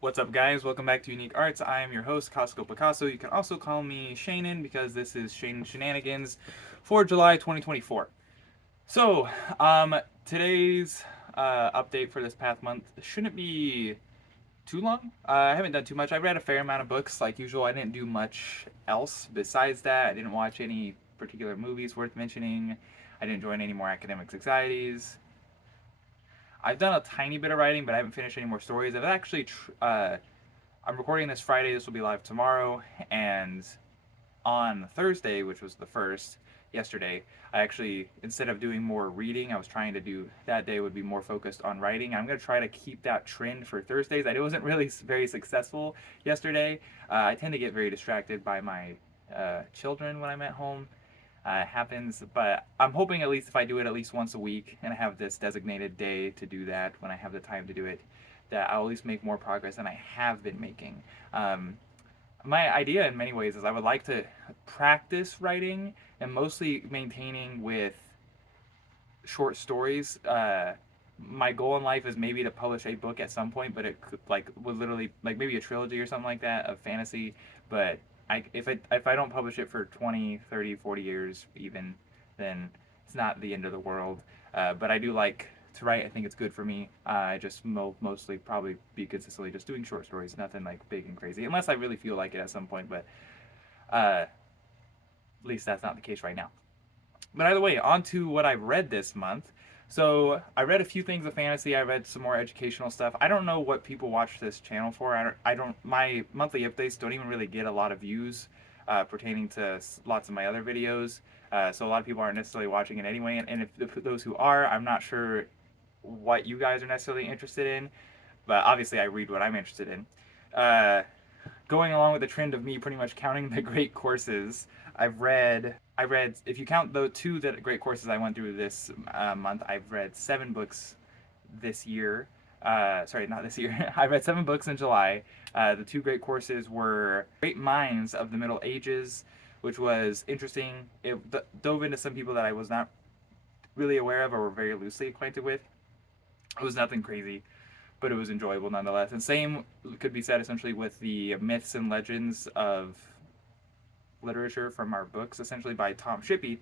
What's up, guys? Welcome back to Unique Arts. I am your host, Costco Picasso. You can also call me Shenanigans because this is Shenanigans for July 2024. So, today's update for this past month shouldn't be too long. I haven't done too much. I read a fair amount of books, like usual. I didn't do much else besides that. I didn't watch any particular movies worth mentioning. I didn't join any more academic societies. I've done a tiny bit of writing, but I haven't finished any more stories. I'm recording this Friday. This will be live tomorrow. And on Thursday, which was the first, yesterday, I actually, instead of doing more reading, I was trying to do that day would be more focused on writing. I'm going to try to keep that trend for Thursdays. I wasn't really very successful yesterday. I tend to get very distracted by my children when I'm at home. Happens, but I'm hoping at least if I do it at least once a week and I have this designated day to do that when I have the time to do it, that I'll at least make more progress than I have been making. My idea in many ways is I would like to practice writing and mostly maintaining with short stories. My goal in life is maybe to publish a book at some point, but it could, like would literally like maybe a trilogy or something like that of fantasy. But if I don't publish it for 20, 30, 40 years even, then it's not the end of the world. But I do like to write. I think it's good for me. I just mostly probably be consistently just doing short stories, nothing like big and crazy, unless I really feel like it at some point. But at least that's not the case right now. But either way, on to what I've read this month. So I read a few things of fantasy. I read some more educational stuff. I don't know what people watch this channel for. I don't. My monthly updates don't even really get a lot of views pertaining to lots of my other videos. So a lot of people aren't necessarily watching it anyway. And if those who are, I'm not sure what you guys are necessarily interested in. But obviously, I read what I'm interested in. Uh, Going along with the trend of me pretty much counting the great courses, I read if you count the two that great courses I went through this month, I've read 7 books this year. Sorry, not this year. I read 7 books in July. The two great courses were Great Minds of the Middle Ages, which was interesting. It dove into some people that I was not really aware of or were very loosely acquainted with. It was nothing crazy, but it was enjoyable nonetheless. And same could be said essentially with the myths and legends of literature from our books, essentially by Tom Shippey.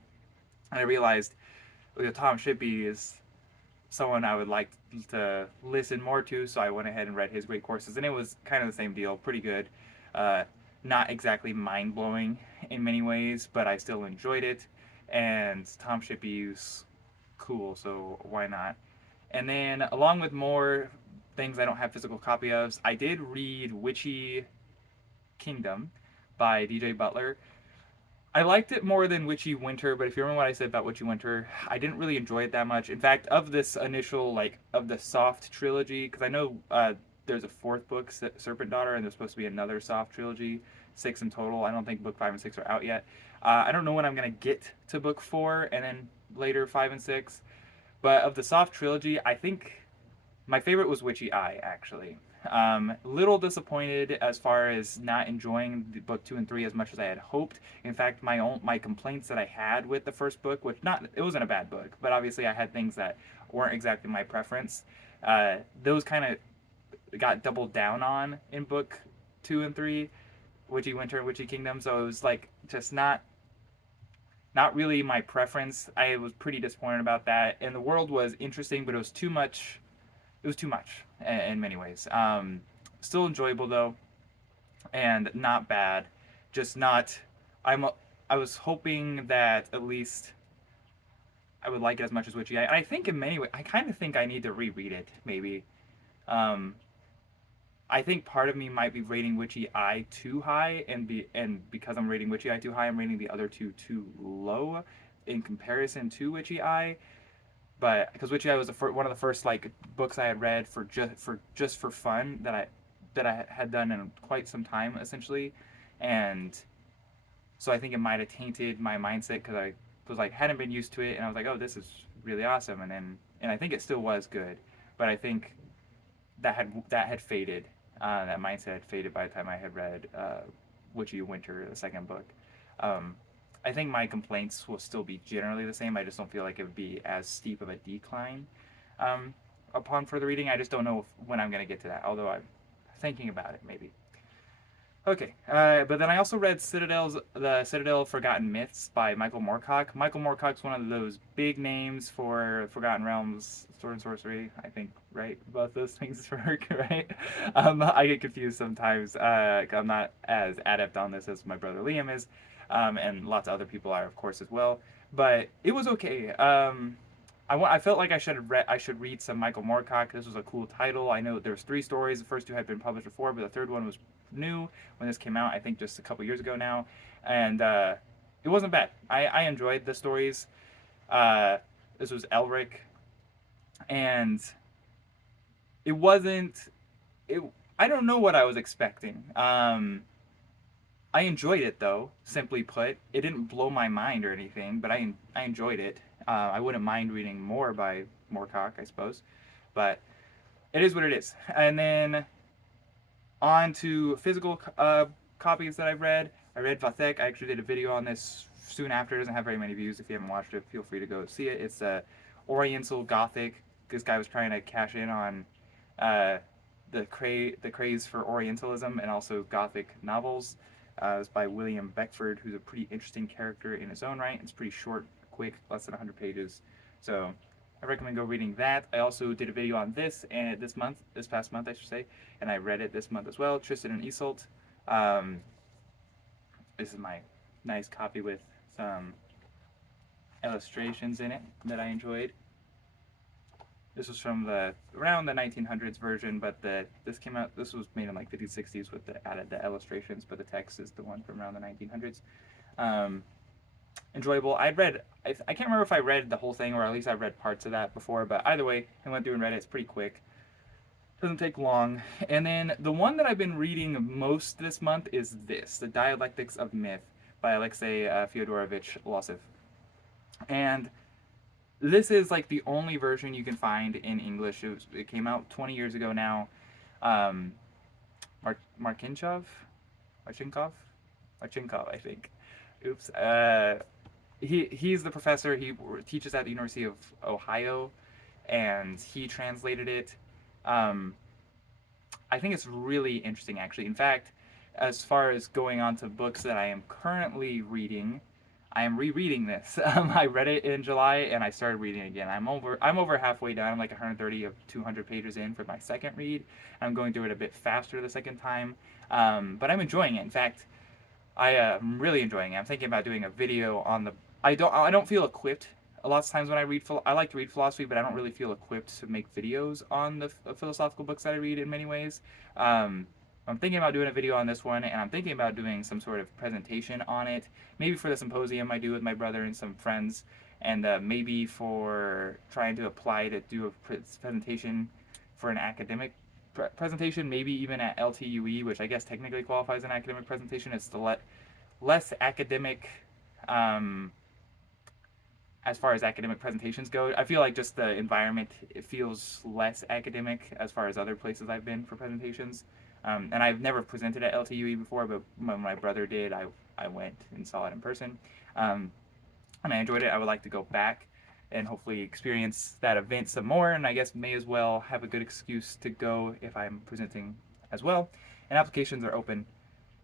And I realized Tom Shippey is someone I would like to listen more to, so I went ahead and read his great courses, and it was kind of the same deal, pretty good. Not exactly mind blowing in many ways, but I still enjoyed it. And Tom Shippey's cool, so why not? And then, along with more things I don't have physical copy of, I did read Witchy Kingdom by DJ Butler. I liked it more than Witchy Winter, but if you remember what I said about Witchy Winter, I didn't really enjoy it that much. In fact, of this initial, like, of the soft trilogy, because I know there's a fourth book, Serpent Daughter, and there's supposed to be another soft trilogy, 6 in total. I don't think book 5 and 6 are out yet. I don't know when I'm going to get to book 4 and then later 5 and 6. But of the soft trilogy, I think my favorite was Witchy Eye, actually. Little disappointed as far as not enjoying the book 2 and 3 as much as I had hoped. In fact, my complaints that I had with the first book, which not it wasn't a bad book, but obviously I had things that weren't exactly my preference. Those kind of got doubled down on in book 2 and 3, Witchy Winter and Witchy Kingdom. So it was like just not really my preference. I was pretty disappointed about that. And the world was interesting, but it was too much. It was too much in many ways. Still enjoyable though, and not bad. Just not. I'm. I was hoping that at least I would like it as much as Witchy. I think in many ways, I kind of think I need to reread it. Maybe. Um, I think part of me might be rating Witchy Eye too high, and because I'm rating Witchy Eye too high, I'm rating the other two too low in comparison to Witchy Eye. But because Witchy Eye was one of the first like books I had read for fun that I had done in quite some time essentially, and so I think it might have tainted my mindset because I was like hadn't been used to it, and I was like, oh, this is really awesome, and I think it still was good, but I think that had faded. That mindset had faded by the time I had read Witchy Winter, the second book. Um, I think my complaints will still be generally the same. I just don't feel like it would be as steep of a decline um, upon further reading. I just don't know when I'm going to get to that. Although thinking about it, maybe. Okay, but then I also read The Citadel of Forgotten Myths by Michael Moorcock. Michael Moorcock's one of those big names for Forgotten Realms, Sword and Sorcery. I think, right? Both those things work, right? I get confused sometimes. I'm not as adept on this as my brother Liam is, and lots of other people are, of course, as well. But it was okay. I felt like I should read some Michael Moorcock. This was a cool title. I know there's 3 stories. The first 2 had been published before, but the third one was new when this came out. I think just a couple years ago now, and it wasn't bad. I enjoyed the stories. This was Elric, and it wasn't. It. I don't know what I was expecting. I enjoyed it though. Simply put, it didn't blow my mind or anything, but I enjoyed it. I wouldn't mind reading more by Moorcock, I suppose, but it is what it is. And then on to physical copies that I've read. I read Vathek. I actually did a video on this soon after. It doesn't have very many views. If you haven't watched it, feel free to go see it. It's Oriental Gothic. This guy was trying to cash in on the craze for Orientalism and also Gothic novels. It's by William Beckford, who's a pretty interesting character in his own right. It's pretty short, quick, less than 100 pages. So I recommend go reading that. I also did a video on this and this past month, I should say, and I read it this month as well. Tristan and Isolde. This is my nice copy with some illustrations in it that I enjoyed. This was from around the 1900s version, but this was made in like 50s, 60s with added the illustrations, but the text is the one from around the 1900s. Enjoyable. I can't remember if I read the whole thing or at least I've read parts of that before, but either way, I went through and read it. It's pretty quick. Doesn't take long. And then the one that I've been reading most this month is The Dialectics of Myth by Alexei Fyodorovich Losov. And this is like the only version you can find in English. It came out 20 years ago now. Marchinkov, I think. Oops. He's the professor. He teaches at the University of Ohio, and he translated it. I think it's really interesting, actually. In fact, as far as going on to books that I am currently reading, I am rereading this. I read it in July and I started reading it again. I'm over halfway done. I'm like 130 of 200 pages in for my second read. I'm going through it a bit faster the second time, but I'm enjoying it. In fact, I am really enjoying it. I'm thinking about doing a video on the. I don't feel equipped. A lot of times when I read, I like to read philosophy, but I don't really feel equipped to make videos on the philosophical books that I read in many ways. I'm thinking about doing a video on this one, and I'm thinking about doing some sort of presentation on it. Maybe for the symposium I do with my brother and some friends, and maybe for trying to apply to do a presentation for an academic presentation, maybe even at LTUE, which I guess technically qualifies as an academic presentation. It's the less academic as far as academic presentations go. I feel like just the environment, it feels less academic as far as other places I've been for presentations. And I've never presented at LTUE before, but when my brother did, I went and saw it in person. And I enjoyed it. I would like to go back and hopefully experience that event some more, and I guess may as well have a good excuse to go if I'm presenting as well. And applications are open.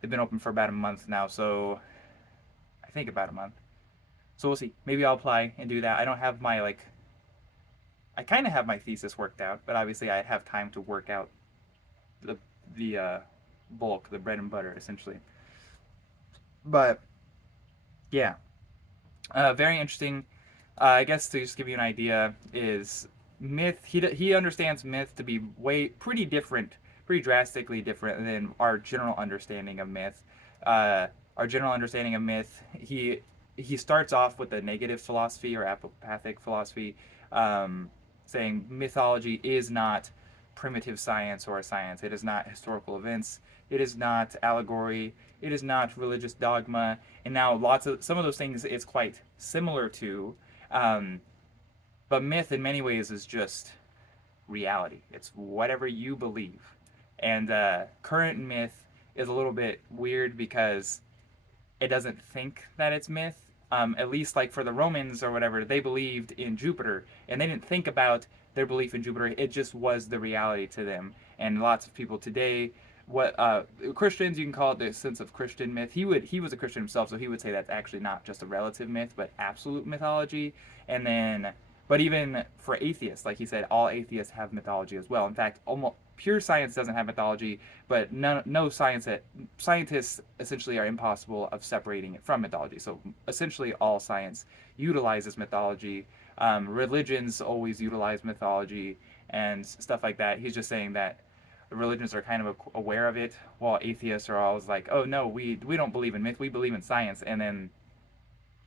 They've been open for about a month now, so I think about a month. So we'll see. Maybe I'll apply and do that. I don't have my, I kind of have my thesis worked out, but obviously I'd have time to work out the bulk, the bread and butter, essentially. But, yeah. Very interesting. I guess to just give you an idea, is myth, he understands myth to be pretty different, pretty drastically different than our general understanding of myth. Our general understanding of myth, he starts off with a negative philosophy or apopathic philosophy, saying mythology is not primitive science or a science. It is not historical events. It is not allegory. It is not religious dogma. And now some of those things it's quite similar to, but myth in many ways is just reality. It's whatever you believe. And current myth is a little bit weird because it doesn't think that it's myth. At least like for the Romans or whatever, they believed in Jupiter, and they didn't think about their belief in Jupiter, it just was the reality to them. And lots of people today, what Christians, you can call it the sense of Christian myth. He was a Christian himself, so he would say that's actually not just a relative myth, but absolute mythology. And then, but even for atheists, like he said, all atheists have mythology as well. In fact, almost pure science doesn't have mythology, but no scientists essentially are impossible of separating it from mythology. So essentially, all science utilizes mythology. Religions always utilize mythology and stuff like that. He's just saying that religions are kind of aware of it, while atheists are always like, "Oh no, we don't believe in myth. We believe in science." And then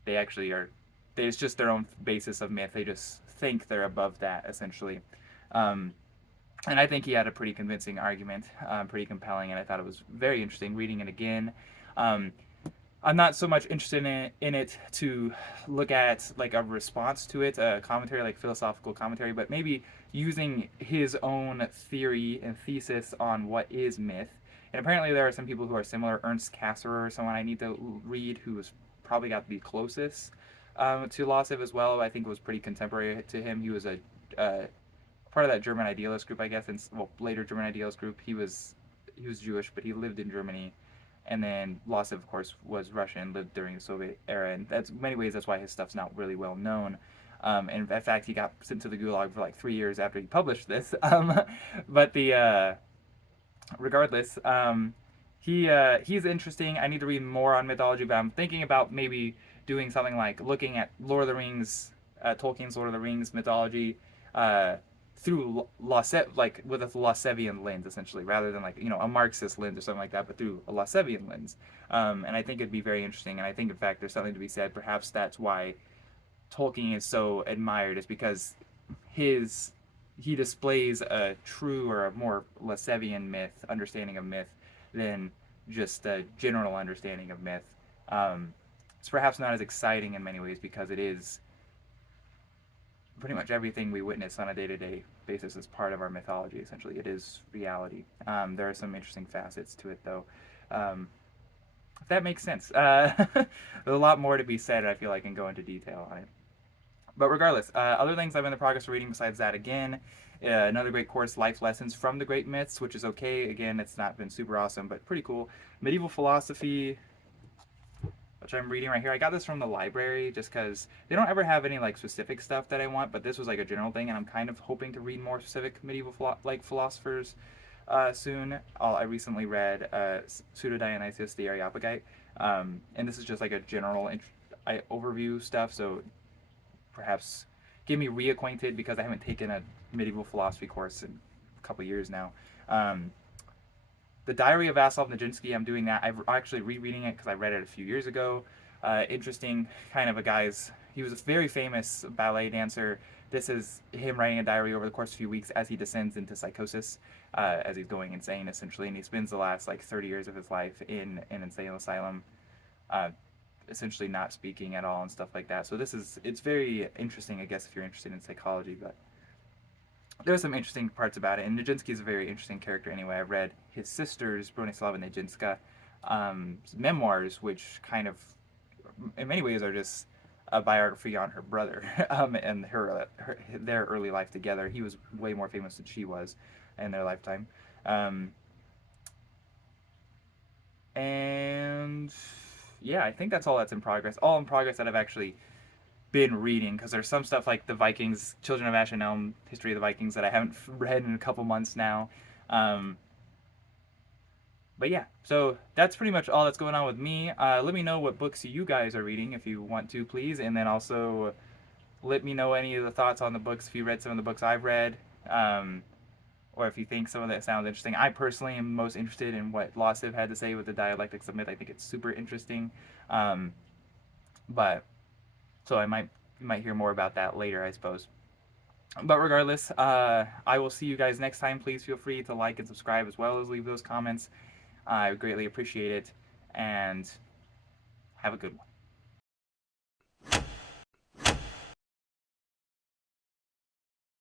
they actually are. It's just their own basis of myth. They just think they're above that essentially. Um, and I think he had a pretty convincing argument, pretty compelling, and I thought it was very interesting reading it again. Um, I'm not so much interested in it to look at like a response to it, a commentary, like philosophical commentary, but maybe using his own theory and thesis on what is myth. And apparently there are some people who are similar. Ernst Cassirer, someone I need to read, who was probably got to be closest to Lossev as well. I think was pretty contemporary to him. He was a part of that German idealist group, I guess, and well, later German idealist group. He was Jewish, but he lived in Germany, and then Lossev, of course, was Russian, lived during the Soviet era, and that's in many ways that's why his stuff's not really well known. And in fact, he got sent to the Gulag for like 3 years after he published this. But the regardless, he's interesting. I need to read more on mythology, but I'm thinking about maybe doing something like looking at Lord of the Rings, Tolkien's Lord of the Rings mythology, uh, through like with a Lossevian lens, essentially, rather than like a Marxist lens or something like that, but through a Lossevian lens. And I think it'd be very interesting. And I think, in fact, there's something to be said. Perhaps that's why Tolkien is so admired, is because his he displays a true or a more Lossevian myth understanding of myth than just a general understanding of myth. It's perhaps not as exciting in many ways because it is pretty much everything we witness on a day-to-day basis is part of our mythology. Essentially, it is reality. There are some interesting facets to it, though. If that makes sense, there's a lot more to be said. I feel like, and go into detail on it. But regardless, other things I'm in the progress of reading besides that, again, another great course, Life Lessons from the Great Myths, which is okay. Again, it's not been super awesome, but pretty cool. Medieval Philosophy, which I'm reading right here. I got this from the library just because they don't ever have any like specific stuff that I want, but this was like a general thing, and I'm kind of hoping to read more specific medieval philosophers soon. I recently read Pseudo Dionysius the Areopagite, and this is just like a general overview stuff, so perhaps get me reacquainted because I haven't taken a medieval philosophy course in a couple years now. The Diary of Vaslav Nijinsky, I'm doing that. I'm actually rereading it because I read it a few years ago. Interesting kind of a guy's. He was a very famous ballet dancer. This is him writing a diary over the course of a few weeks as he descends into psychosis, as he's going insane essentially, and he spends the last like 30 years of his life in an insane asylum, essentially not speaking at all and stuff like that. So it's very interesting, I guess, if you're interested in psychology, but there's some interesting parts about it. And Nijinsky is a very interesting character anyway. I read his sister's, Bronislava Nijinska, memoirs, which kind of, in many ways, are just a biography on her brother and their early life together. He was way more famous than she was in their lifetime. And yeah, I think that's all that's in progress. All in progress that I've actually been reading, because there's some stuff like the Vikings, Children of Ash and Elm, History of the Vikings, that I haven't read in a couple months now. But yeah, so that's pretty much all that's going on with me. Let me know what books you guys are reading if you want to, please, and then also let me know any of the thoughts on the books if you read some of the books I've read, or if you think some of that sounds interesting. I personally am most interested in what Lossev had to say with the dialectics of myth. I think it's super interesting, but so you might hear more about that later, I suppose. But regardless, I will see you guys next time. Please feel free to like and subscribe as well as leave those comments. I would greatly appreciate it, and have a good one.